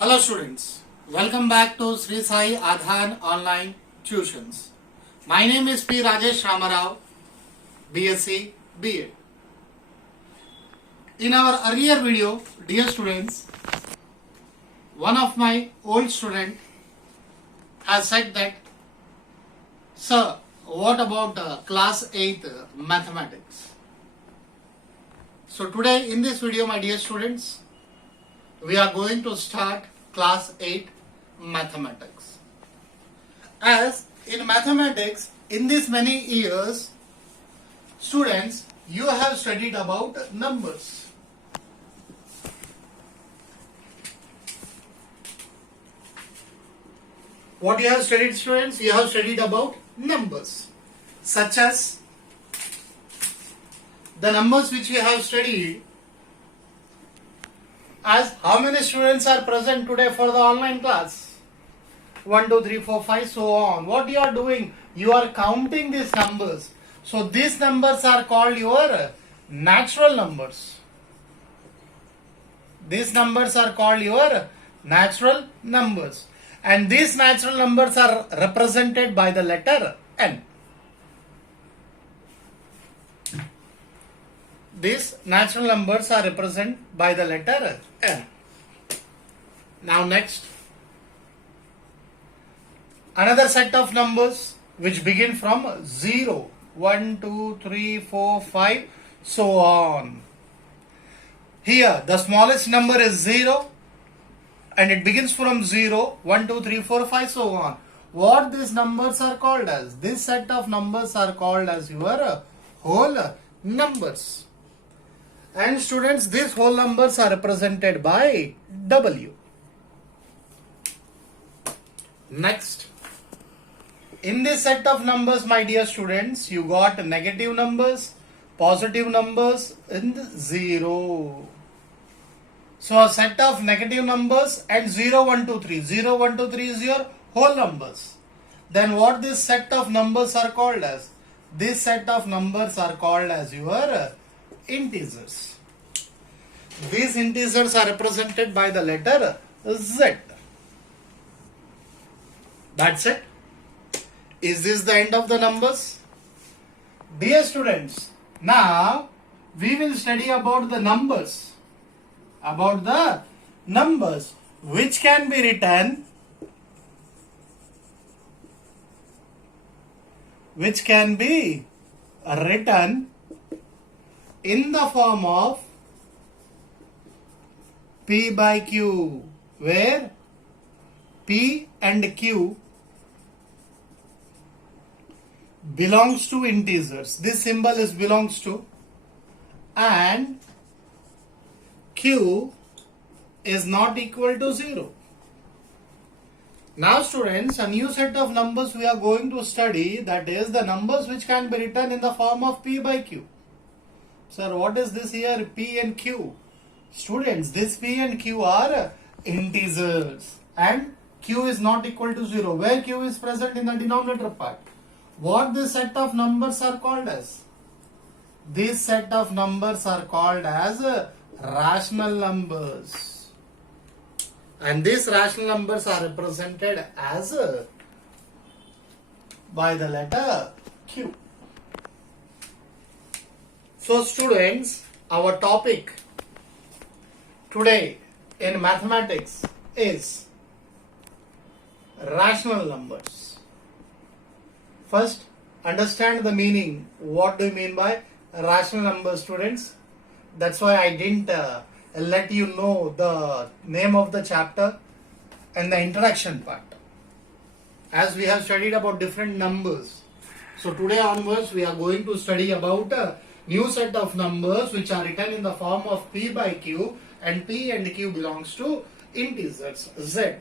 Hello students, welcome back to Sri Sai Adhan Online Tuitions. My name is P. Rajesh Ramarao, BSc BA. In our earlier video, dear students, one of my old student has said that, Sir, what about class 8 mathematics? So today in this video, my dear students, we are going to start class 8 mathematics. As in mathematics, in these many years, students, you have studied about numbers. What you have studied, students? You have studied about numbers, such as the numbers which you have studied. As how many students are present today for the online class? 1, 2, 3, 4, 5, so on. What you are doing? You are counting these numbers. So these numbers are called your natural numbers. These numbers are called your natural numbers. And these natural numbers are represented by the letter N. These natural numbers are represented by the letter N. Now next, another set of numbers which begin from 0, 1, 2, 3, 4, 5, so on. Here the smallest number is 0 and it begins from 0, 1, 2, 3, 4, 5, so on. What these numbers are called as? This set of numbers are called as your whole numbers. And students, these whole numbers are represented by W. Next, in this set of numbers, my dear students, you got negative numbers, positive numbers, and 0. So a set of negative numbers and 0, 1, 2, 3. 0, 1, 2, 3 is your whole numbers. Then what this set of numbers are called as? This set of numbers are called as your integers. These integers are represented by the letter Z. That's it. Is this the end of the numbers? Dear students, now we will study about the numbers. About the numbers which can be written in the form of P by Q, where P and Q belongs to integers. This symbol is belongs to, and Q is not equal to 0. Now students, a new set of numbers we are going to study, that is the numbers which can be written in the form of P by Q. Sir, what is this here, P and Q? Students, this P and Q are integers and Q is not equal to 0, where Q is present in the denominator part. What this set of numbers are called as? This set of numbers are called as rational numbers. And these rational numbers are represented as by the letter Q. So students, our topic today in mathematics is rational numbers. First, understand the meaning. What do you mean by rational numbers, students? That's why I didn't let you know the name of the chapter and the introduction part, as we have studied about different numbers. So today onwards we are going to study about a new set of numbers which are written in the form of P by Q, and P and Q belongs to integers Z,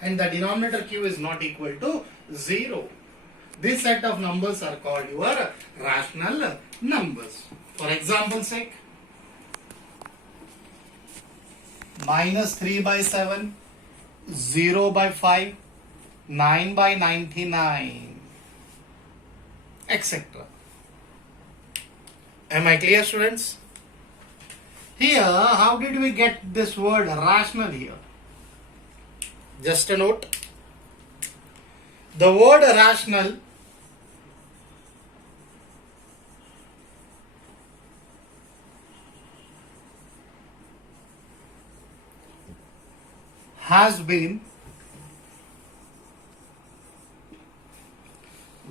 and the denominator Q is not equal to 0. This set of numbers are called your rational numbers. For example sake, minus 3 by 7, 0 by 5, 9 by 99, etc. Am I clear, students? Here, how did we get this word rational here? Just a note. The word rational has been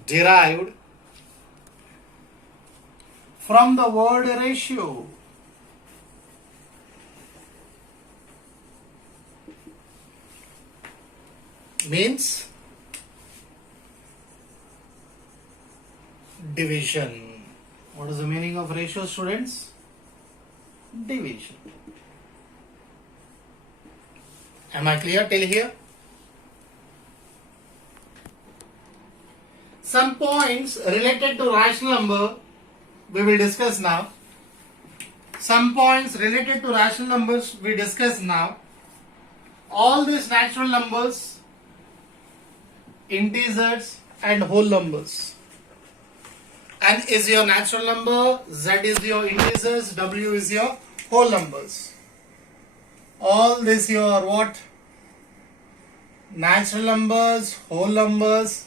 derived from the word ratio. Means division. What is the meaning of ratio, students? Division. Am I clear till here? Some points related to rational number we will discuss now. Some points related to rational numbers we discuss now. All these natural numbers, integers and whole numbers. N is your natural number, Z is your integers, W is your whole numbers. All this your what? Natural numbers, whole numbers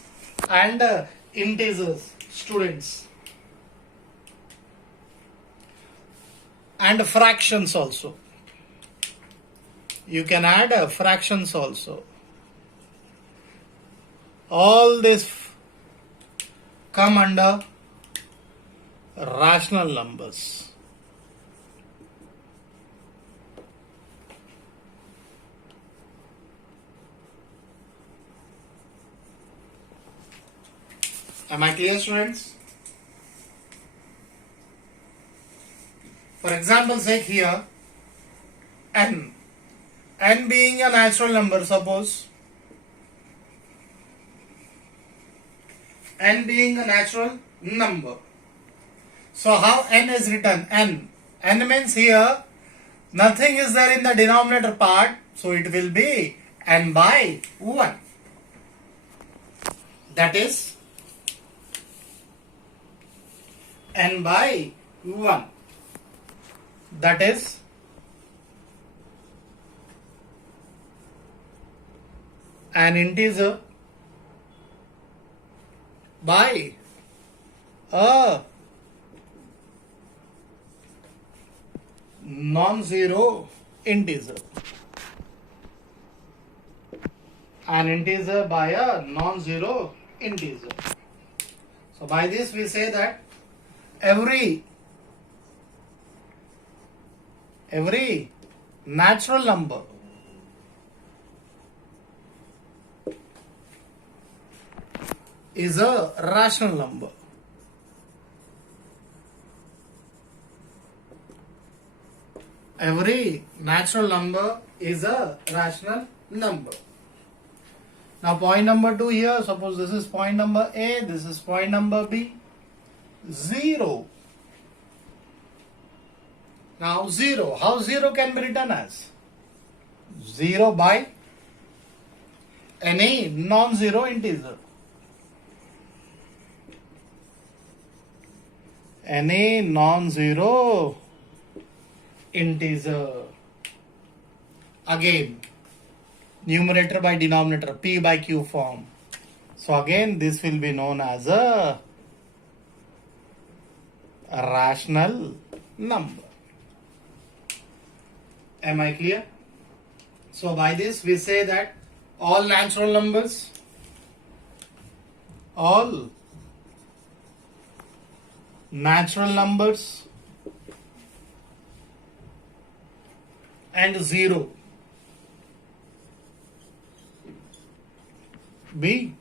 and integers, students. And fractions also. You can add fractions also. All this come under rational numbers. Am I clear, students? For example sake here, n being a natural number, suppose n being a natural number. So how n is written? N means here nothing is there in the denominator part, so it will be n by 1. That is n by 1. That is an integer by a non-zero integer. An integer by a non-zero integer. So by this we say that every natural number is a rational number. Every natural number is a rational number. Now point number 2 here, suppose this is point number A, this is point number B. 0. Now 0, how 0 can be written as? 0 by any non-zero integer. Any non-zero integer. Again, numerator by denominator, P by Q form. So again this will be known as a rational number. Am I clear? So by this we say that all natural numbers, all natural numbers and 0 B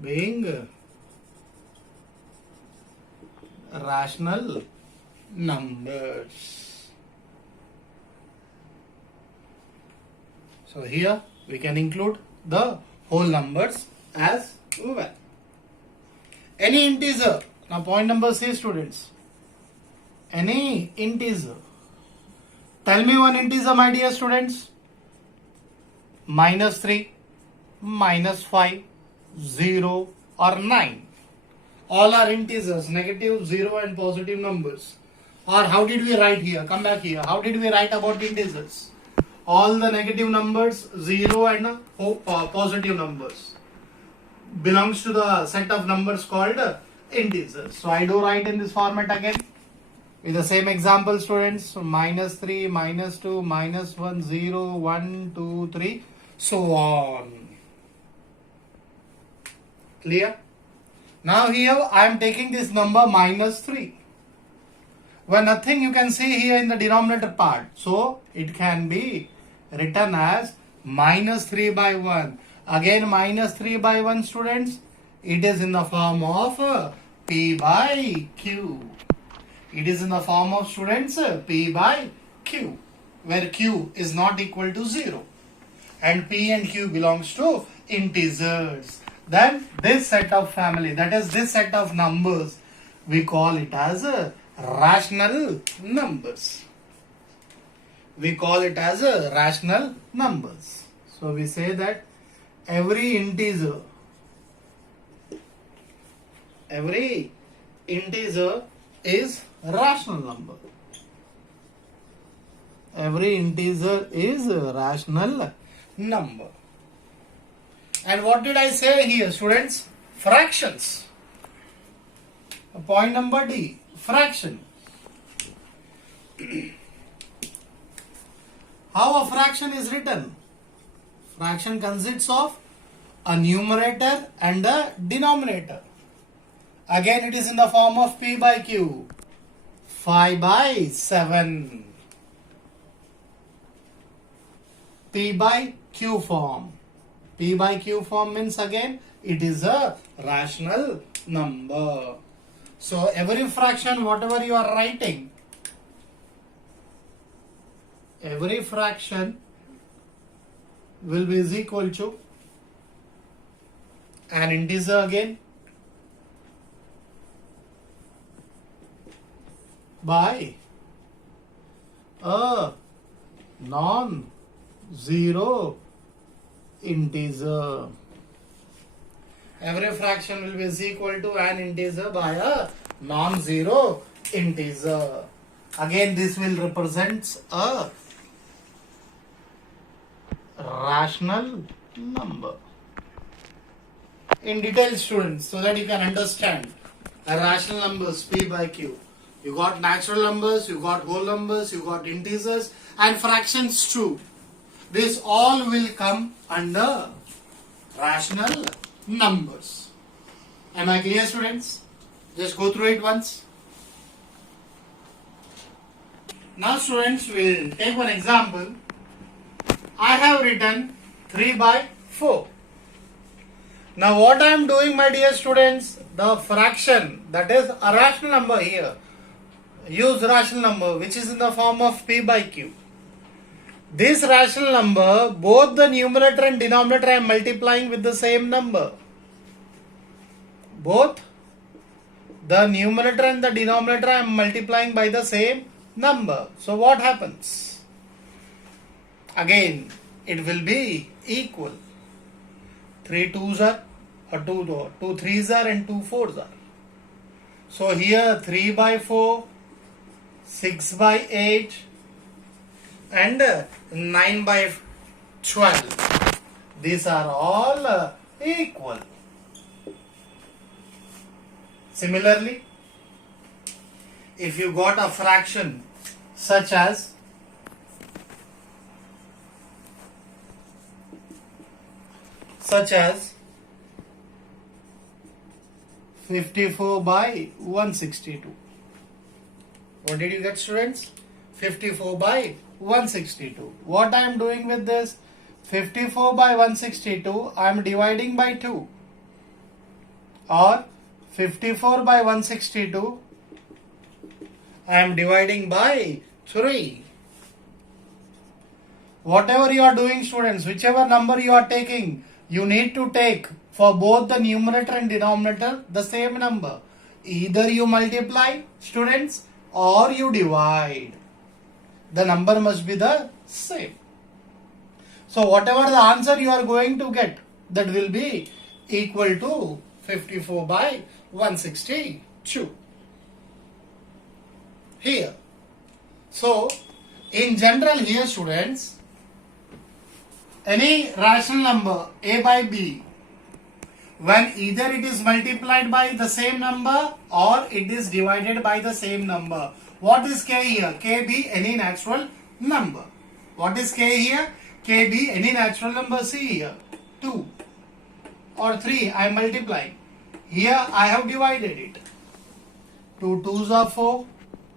being rational numbers. So here we can include the whole numbers as well. Any integer. Now point number C, students. Any integer. Tell me one integer, my dear students. -3, -5, 0 or 9. All are integers, negative, 0 and positive numbers. Or how did we write here? Come back here. How did we write about integers? All the negative numbers, 0 and positive numbers belongs to the set of numbers called integers. So I do write in this format again with the same example, students. So -3, -2, -1, 0, 1, 2, 3, so on. Clear? Now here I am taking this number -3. When nothing you can see here in the denominator part. So it can be written as -3 by 1. Again -3 by 1, students. It is in the form of P by Q. It is in the form of, students, P by Q, where Q is not equal to 0. And P and Q belongs to integers. Then this set of family, that is this set of numbers, we call it as rational numbers. We call it as rational numbers. So we say that every integer is rational number. Every integer is a rational number. And what did I say here, students? Fractions. Point number D, fraction. How a fraction is written? Fraction consists of a numerator and a denominator. Again, it is in the form of P by Q. 5 by 7. P by Q form. P by Q form means, again, it is a rational number. So every fraction, whatever you are writing, every fraction will be is equal to an integer again by a non-zero integer. Every fraction will be is equal to an integer by a non-zero integer. Again, this will represent a rational number. In detail, students, so that you can understand a rational numbers, P by Q. You got natural numbers, you got whole numbers, you got integers and fractions too. This all will come under rational numbers. Am I clear, students? Just go through it once. Now, students, we'll take one example. I have written 3 by 4. Now, what I am doing, my dear students, the fraction, that is a rational number here. Use rational number which is in the form of P by Q. This rational number, both the numerator and denominator I am multiplying with the same number. Both the numerator and the denominator I am multiplying by the same number. So what happens? Again, it will be equal. 3 2s are, or 2 3s are and 2 4s are. So here 3 by 4, 6 by 8 and 9 by 12. These are all equal. Similarly, if you got a fraction such as 54 by 162. What did you get, students? 54 by 162. What I am doing with this? 54 by 162, I am dividing by 2. Or 54 by 162, I am dividing by 3. Whatever you are doing, students, whichever number you are taking, you need to take for both the numerator and denominator the same number. Either you multiply, students, or you divide. The number must be the same. So whatever the answer you are going to get, that will be equal to 54 by 162. Here So, in general here students, any rational number a by b, when either it is multiplied by the same number or it is divided by the same number. What is k here? K be any natural number. What is k here? K be any natural number. See here, 2 or 3 I am multiplying. Here I have divided it. 2 2s are 4,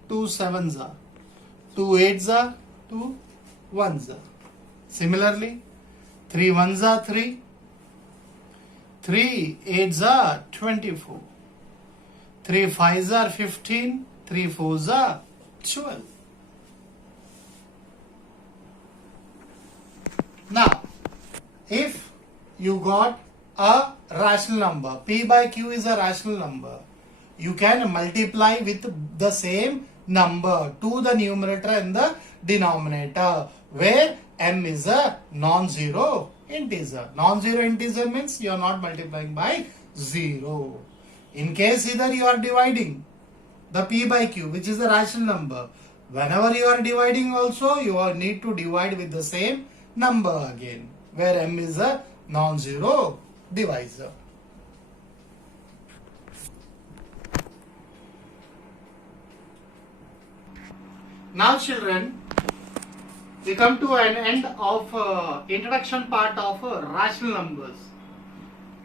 2 7s are, 2 8s are, 2 1s are. Similarly, 3 1s are 3, 3 8s are 24, 3 5s are 15, 3 4s are 12. Now, if you got a rational number, p by q is a rational number, you can multiply with the same number to the numerator and the denominator, where m is a non-zero integer. Non-zero integer means you are not multiplying by 0. In case either you are dividing the p by q, which is the rational number, whenever you are dividing also you are need to divide with the same number again, where m is a non-zero divisor. Now children, we come to an end of introduction part of rational numbers.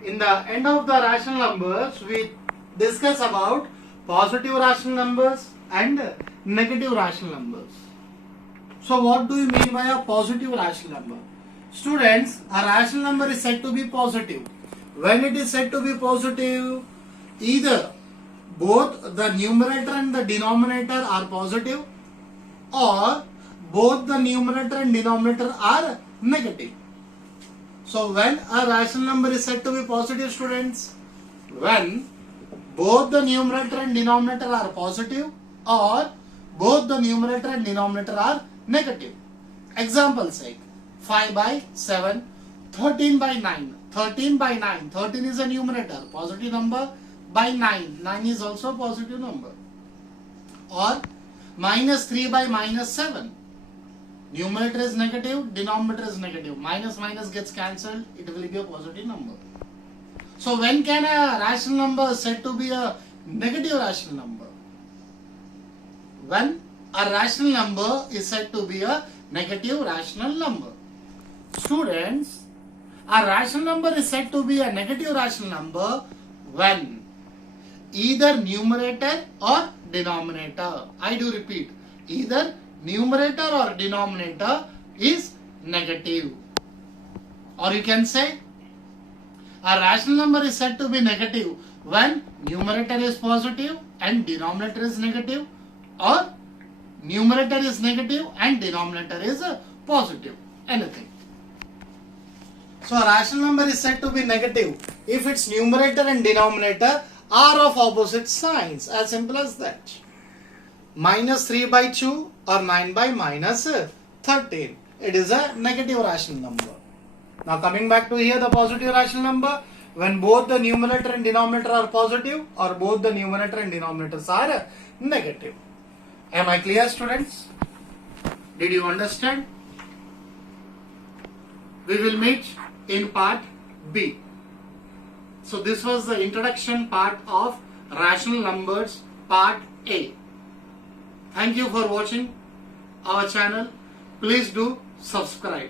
In the end of the rational numbers, we discuss about positive rational numbers and negative rational numbers. So what do you mean by a positive rational number? Students, a rational number is said to be positive. When it is said to be positive, either both the numerator and the denominator are positive, or both the numerator and denominator are negative. So when a rational number is said to be positive, students, when both the numerator and denominator are positive, or both the numerator and denominator are negative. Example sake, 5 by 7, 13 by 9. 13 by 9, 13 is a numerator, positive number, by 9, 9 is also a positive number. Or minus 3 by minus 7, numerator is negative, denominator is negative, minus minus gets cancelled, it will be a positive number. So when can a rational number said to be a negative rational number? When a rational number is said to be a negative rational number. Students, a rational number is said to be a negative rational number when either numerator or denominator, I do repeat, either numerator or denominator is negative. Or you can say a rational number is said to be negative when numerator is positive and denominator is negative, or numerator is negative and denominator is positive, anything. So a rational number is said to be negative if its numerator and denominator are of opposite signs, as simple as that. Minus 3 by 2 or 9 by minus 13. It is a negative rational number. Now coming back to here, the positive rational number, when both the numerator and denominator are positive, or both the numerator and denominators are negative. Am I clear, students? Did you understand? We will meet in part B. So this was the introduction part of rational numbers part A. Thank you for watching our channel. Please do subscribe.